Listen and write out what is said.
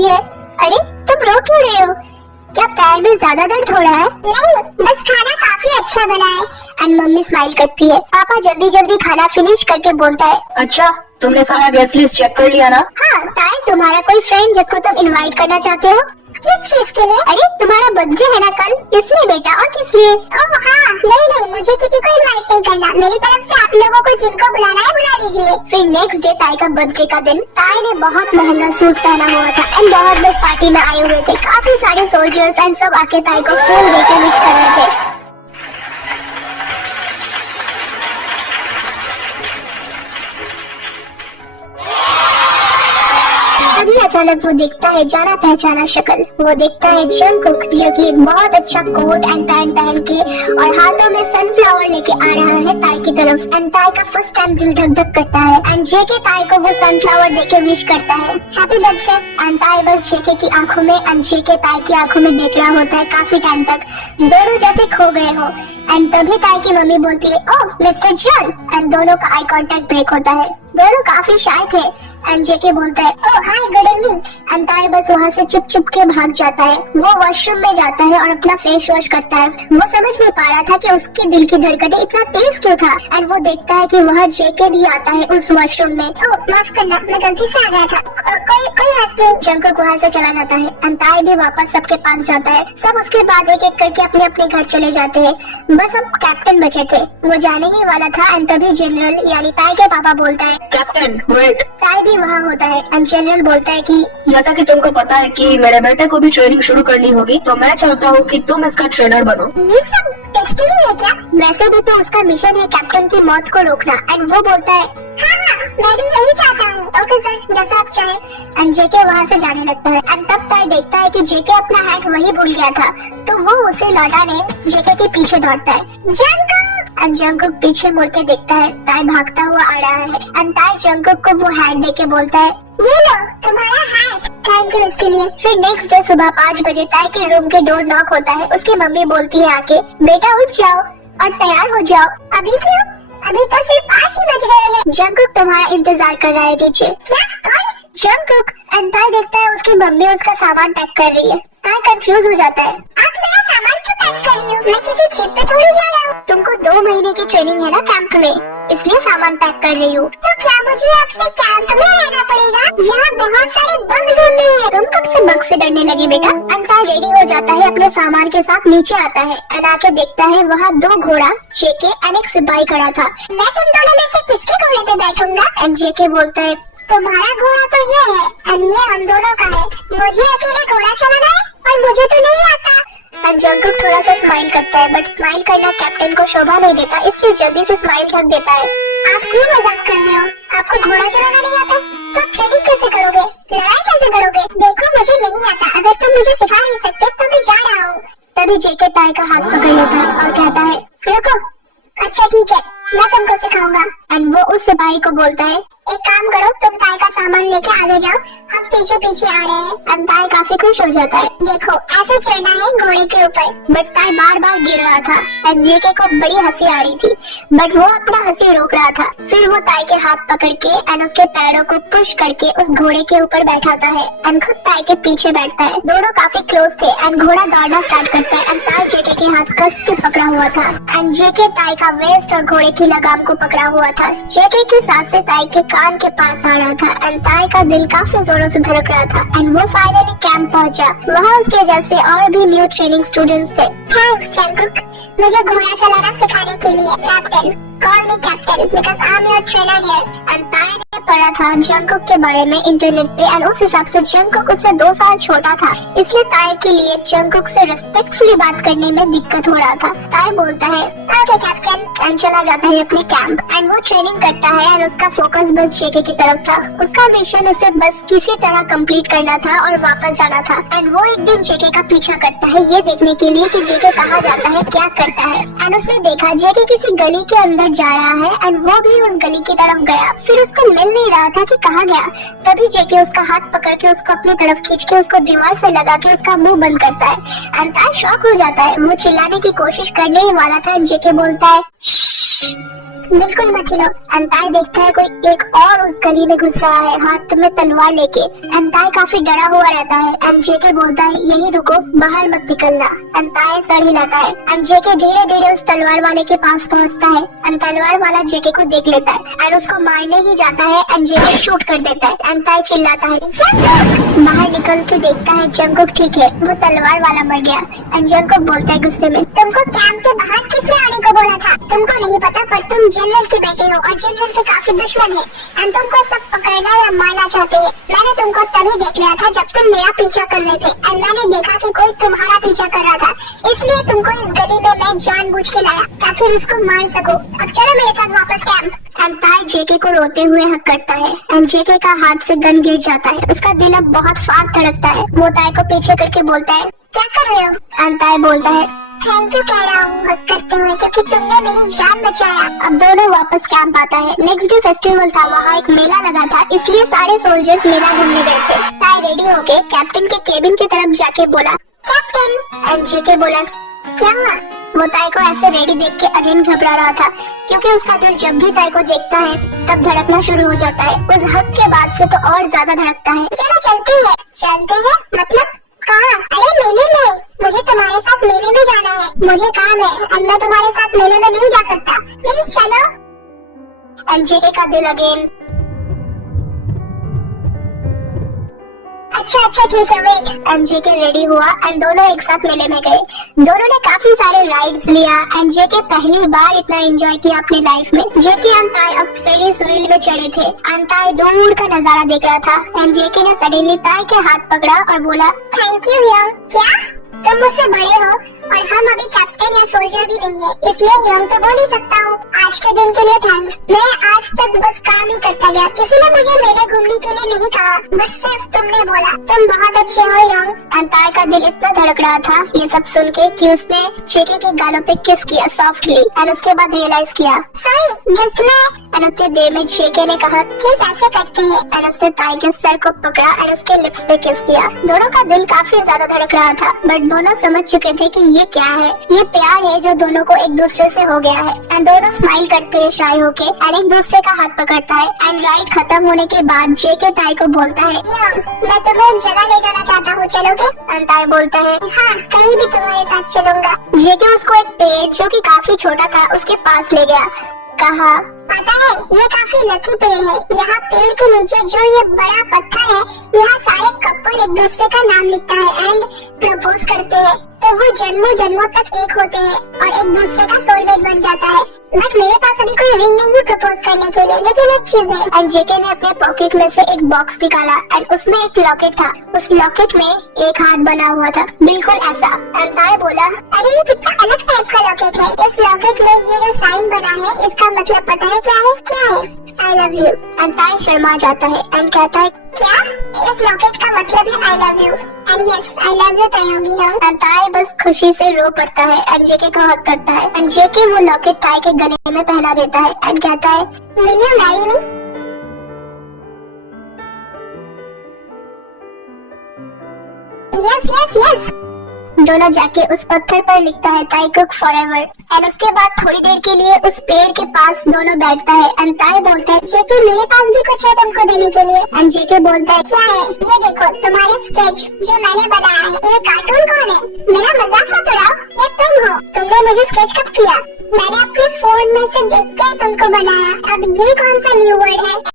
कहती है, अरे तुम रो क्यों रहे हो? क्या पैर में ज्यादा दर्द हो रहा है? नहीं, बस खाना काफी अच्छा बना है। एंड मम्मी स्माइल करती है। पापा जल्दी जल्दी खाना फिनिश करके बोलता है, अच्छा तुमने सारा गेस्ट लिस्ट चेक कर लिया ना? हाँ ताई, तुम्हारा कोई फ्रेंड जिसको तुम इनवाइट करना चाहते हो? किस चीज के लिए? अरे तुम्हारा बर्थडे है ना कल, इसलिए बेटा, और किस लिए? ओह हाँ, नहीं मुझे किसी को इनवाइट नहीं करना। मेरी तरफ से आप लोगों को जिनको बुलाना है बुला लीजिए। फिर नेक्स्ट डे ताई का बर्थडे का दिन, ताई ने बहुत महंगा सूट पहना हुआ था एंड बहुत लोग पार्टी में आए हुए थे। काफी सारे सोल्जर्स एंड सब आके ताई को फूल देकर विश कर रहे थे। तभी अचानक वो देखता है जाना पहचाना शक्ल। वो देखता है जंगकुक, जो कि एक बहुत अच्छा कोट एंड पैंट पहन के और हाथों में सनफ्लावर लेके आ रहा है ताई की तरफ। एंड ताई का फर्स्ट टाइम दिल धक धक करता है एंड जेके ताई को वो सनफ्लावर देके विश करता है, हैप्पी बर्थडे। एंड ताई बस जेके की आंखों में एंड जेके ताई की आंखों में देख रहा होता है काफी टाइम तक, दोनों जैसे खो गए हो। एंड तभी ताई की मम्मी बोलती है, ओह मिस्टर जॉन। एंड दोनों का आई कांटेक्ट ब्रेक होता है। दोनों काफी शाय थे एंड जेके बोलता है, ओह हाय गुड इवनिंग। एंड ताई बस वहाँ से चुप चुप के भाग जाता है। वो वॉशरूम में जाता है और अपना फेस वॉश करता है। वो समझ नहीं पा रहा था कि उसके दिल की धड़कनें इतना तेज क्यों था। एंड वो देखता है कि वहाँ जेके भी आता है उस वॉशरूम में। ओह माफ करना, मैं गलती से आ गया था। कोई बात नहीं। जंगकुक वहाँ से चला जाता है एंड ताई भी वापस सबके पास जाता है। सब उसके बाद एक एक करके अपने अपने घर चले जाते हैं। बस अब कैप्टन बचे थे, वो जाने ही वाला था। एंड तभी जनरल यानी ताई के पापा बोलता है, कैप्टन वेट। ताई भी वहाँ होता है एंड जनरल बोलता है कि जैसा कि तुमको पता है कि मेरे बेटे को भी ट्रेनिंग शुरू करनी होगी, तो मैं चाहता हूँ कि तुम इसका ट्रेनर बनो। ये सब टेस्टिंग है क्या? वैसे भी तो उसका मिशन है कैप्टन की मौत को रोकना। एंड वो बोलता है, हाँ मैं भी यही चाहता हूँ। ओके सर, जैसा आप चाहें। एंड जेके वहाँ से जाने लगता है। एंड तब ताई देखता है कि जेके अपना हैट वही भूल गया था, तो वो उसे लौटाने जेके के पीछे दौड़ता है। जंगकुक! एंड जंगकुक पीछे मुड़ के देखता है ताई भागता हुआ आ रहा है। एंड ताई जंगकुक को वो हैट देके बोलता है, ये लो तुम्हारा हैट। थैंक यू इसके लिए। फिर नेक्स्ट डे सुबह 5 बजे ताई के रूम के डोर नॉक होता है। उसकी मम्मी बोलती है आके, बेटा उठ जाओ और तैयार हो जाओ। अभी क्यों? अभी तो सिर्फ 5 ही बज गए हैं। जंगकुक तुम्हारा इंतजार कर रहा है नीचे। क्या? कौन? जंगकुक। एंड ताई देखता है उसकी मम्मी उसका सामान पैक कर रही है। ताई कंफ्यूज हो जाता है, आप मेरा सामान क्यों पैक कर रही हो? मैं किसी ट्रिप पे थोड़ी जा रहा हूँ। तुमको 2 महीने की ट्रेनिंग है ना कैंप में, इसलिए सामान पैक कर रही हूँ। तो क्या मुझे आपसे कैंप में रहना पड़ेगा जहाँ बहुत सारे बग्स होते हैं? तुम कब से बग से डरने लगी बेटा? एंड ताई रेडी हो जाता है, अपने सामान के साथ नीचे आता है एंड आके देखता है वहाँ 2 घोड़ा जेके एंड एक सिपाही खड़ा था। मैं तुम दोनों में से किसके घोड़े पे बैठूंगा? एंड जेके बोलता है, तुम्हारा घोड़ा तो ये है और ये हम दोनों का है। मुझे अकेले घोड़ा चलाना है और मुझे तो नहीं आता। एंड जंगकुक थोड़ा सा स्माइल करता है, बट स्माइल करना कैप्टन को शोभा नहीं देता, इसलिए जल्दी से स्माइल ढक देता है। आप क्यों मजाक कर रहे हो? आपको घोड़ा चलाना नहीं आता तो ट्रेनिंग कैसे करोगे? लड़ाई कैसे करोगे? देखो मुझे नहीं आता, अगर तुम मुझे सिखा नहीं सकते तो मैं जा रहा हूँ। तभी जेके ताई का हाथ पकड़ लेता है और कहता है, रुको, अच्छा ठीक है, मैं तुमको सिखाऊंगा। एंड वो उस सिपाही को बोलता है, एक काम करो, तुम ताई का सामान लेके आगे जाओ, हम पीछे पीछे आ रहे हैं। एंड ताई काफी खुश हो जाता है। देखो ऐसे चढ़ना है घोड़े के ऊपर। बट ताई बार बार गिर रहा था एंड जेके को बड़ी हंसी आ रही थी, बट वो अपना हंसी रोक रहा था। फिर वो ताई के हाथ पकड़ के एंड उसके पैरों को पुश करके उस घोड़े के ऊपर बैठाता है एंड खुद ताई के पीछे बैठता है। दोनों काफी क्लोज थे एंड घोड़ा दौड़ना स्टार्ट करता है एंड ताई जेके के हाथ कस के पकड़ा हुआ था एंड जेके ताई का वेस्ट और घोड़े की लगाम को पकड़ा हुआ था। जेके की सांसें ताई के कान के पास आ रहा था एंड ताई का दिल काफी जोरों से धड़क रहा था। एंड वो फाइनली कैंप पहुंचा। वहाँ उसके जैसे और भी न्यू ट्रेनिंग स्टूडेंट्स थे। थैंक्स जंगकुक, मुझे घोड़ा चलाना सिखाने के लिए। Captain, call me captain because I am your trainer here. And ताई ने पढ़ा था जंगकुक के बारे में इंटरनेट पे एंड उस हिसाब से जंगकुक उससे 2 साल छोटा था, इसलिए ताई के लिए जंगकुक से रिस्पेक्टफुली बात करने में दिक्कत हो रहा था। ताई बोलता है, ओके कैप्टन, एंड चला जाता है अपने कैंप। एंड वो ट्रेनिंग करता है एंड उसका फोकस बस जेके की तरफ था। उसका मिशन उसे बस किसी तरह कंप्लीट करना था और वापस जाना था। एंड वो एक दिन जेके का पीछा करता है ये देखने के लिए कि जेके कहाँ जाता है, क्या करता है। एंड उसने देखा जेके किसी गली के अंदर जा रहा है एंड वो भी उस गली की तरफ गया। फिर उसको मिल नहीं रहा था कि कहाँ गया। तभी जेके उसका हाथ पकड़ के उसको अपनी तरफ खींच के उसको दीवार से लगा के उसका मुंह बंद करता है। एंड ताई शॉक हो जाता है। वो चिल्लाने की कोशिश करने ही वाला था, जेके बोलता है, बिल्कुल मत हिलो। एंताई देखता है कोई एक और उस गली में घुस रहा है हाथ में तलवार लेके। एंताई काफी डरा हुआ रहता है एंड जेके बोलता है यही रुको, बाहर मत निकलना। एंताई सर हिलाता है एंड जेके धीरे धीरे उस तलवार वाले के पास पहुंचता है एंड तलवार वाला जेके को देख लेता है एंड उसको मारने ही जाता है एंड जेके शूट कर देता है। एंताई चिल्लाता है जंगकुक। बाहर निकल के देखता है जंगकुक ठीक है, वो तलवार वाला मर गया। एंड जंगकुक बोलता है गुस्से में तुमको कैंप के बाहर किसने आने को बोला था? तुमको नहीं पता पर तुम जनरल के बेटे हो और जनरल के काफी दुश्मन है एंड तुमको सब पकड़ना या मारना चाहते हैं। मैंने तुमको तभी देख लिया था जब तुम मेरा पीछा कर रहे थे एंड मैंने देखा कि कोई तुम्हारा पीछा कर रहा था, इसलिए तुमको इस गली में मैं जानबूझ के लाया ताकि उसको मार सको। अब चलो मेरे साथ वापस कैंप। एंताई जेके को रोते हुए हक करता है एंड जेके का हाथ से गन गिर जाता है। उसका दिल अब बहुत फास्ट धड़कता है। वो ताई को पीछे करके बोलता है क्या कर रहे हो? एंताई बोलता है थैंक यू कह रहा हूँ हक करते हुए क्योंकि तुमने मेरी जान बचाया। अब दोनों वापस कैंप आता है। नेक्स्ट डे फेस्टिवल था, वहाँ एक मेला लगा था, इसलिए सारे सोल्जर्स मेला घूमने गए थे। ताई रेडी होके कैप्टन के केबिन की तरफ जाके बोला कैप्टन। एंड जेके बोला क्या हुआ? वो ताई को ऐसे रेडी देख के अगेन घबरा रहा था क्योंकि उसका दिल जब भी ताई को देखता है तब धड़कना शुरू हो जाता है। उस हक के बाद से तो और ज्यादा धड़कता है। चलो चलते हैं। चलते हैं मतलब कहाँ? अरे मेले में। मुझे तुम्हारे साथ मेले में जाना है, मुझे काम है। अब मैं तुम्हारे साथ मेले में नहीं जा सकता, प्लीज चलो। एंड जेके का दिल अगेन अच्छा ठीक है वेट। एंड जेके रेडी हुआ एंड दोनों एक साथ मेले में गए। दोनों ने काफी सारे राइड्स लिया एंड जेके पहली बार इतना एंजॉय किया अपनी लाइफ में। जेके एंताई अब फेरिस व्हील में चढ़े थे। एंताई दूर का नजारा देख रहा था एंड जेके ने सडनली ताई के हाथ पकड़ा और बोला थैंक यू यंग। क्या? तुम मुझसे बड़े हो और हम अभी कैप्टन या सोल्जर भी नहीं है, इसलिए यंग तो बोल ही सकता हूँ। आज के दिन के लिए थैंक्स। मैं आज तक बस काम ही करता गया, किसी ने मुझे मेले घूमने के लिए नहीं कहा, बस सिर्फ तुमने बोला। तुम बहुत अच्छे हो यंग। एंताई का दिल इतना धड़क रहा था ये सब सुन के कि उसने जेके के गालों पे किस किया सॉफ्टली एंड उसके बाद रियलाइज किया सॉरी जस्ट मैं। एंड उतने देर में जेके ने कहा किस ऐसे करते हैं? एंड उसने ताई के सर को पकड़ा एंड उसके लिप्स पे किस किया। दोनों का दिल काफी ज्यादा धड़क रहा था बट दोनों समझ चुके थे कि ये क्या है, ये प्यार है जो दोनों को एक दूसरे से हो गया है। एंड दोनों स्माइल करते हैं शाय होके एंड एक दूसरे का हाथ पकड़ता है। एंड राइड खत्म होने के बाद जेके ताई को बोलता है यंग मैं तुम्हें एक जगह ले जाना चाहता हूँ, चलोगे? एंड ताई बोलता है हाँ कहीं भी तुम्हारे साथ चलूंगा। जेके उसको एक पेड़ जो कि काफी छोटा था उसके पास ले गया। कहा पता है ये काफी लकी पेड़ है। यहाँ पेड़ के नीचे जो ये बड़ा पत्थर है, यहाँ सारे कपल एक दूसरे का नाम लिखता है एंड प्रपोज करते हैं, तो वो जन्मों जन्मों तक एक होते हैं और एक दूसरे का सोलमेट बन जाता है। बट मेरे पास अभी कोई रिंग नहीं है प्रपोज करने के लिए, लेकिन एक चीज है। एंड जेके ने अपने पॉकेट में से एक बॉक्स निकाला एंड उसमें एक लॉकेट था। उस लॉकेट में एक हाथ बना हुआ था, बिल्कुल ऐसा। एंड ताई बोला अरे ये कितना अलग टाइप का लॉकेट है। इस लॉकेट में ये जो साइन बना है इसका मतलब पता है क्या है? क्या है? I love you. एंड ताई शर्मा जाता है एंड कहता है क्या? इस लॉकेट का मतलब है I love you and yes I love you तयंगी हम। एंड ताई बस खुशी से रो पड़ता है एंड जेके को हक करता है एंड जेके वो लॉकेट ताई के गले में पहना देता है एंड कहता है will you marry me? Yes yes yes. दोनों जाके उस पत्थर पर लिखता है ताई कुक फॉरएवर एंड उसके बाद थोड़ी देर के लिए उस पेड़ के पास दोनों बैठता है एंड ताई बोलता है जेके मेरे पास भी कुछ है तुमको देने के लिए। एंड जेके बोलता है क्या है? ये देखो तुम्हारे स्केच जो मैंने बनाया है। ये कार्टून कौन है? मेरा मजाक मत उड़ाओ, ये तुम हो। तुमने मुझे स्केच कब किया? मैंने अपने फोन में से देख के तुमको बनाया। अब ये कौन सा न्यू वर्ड है?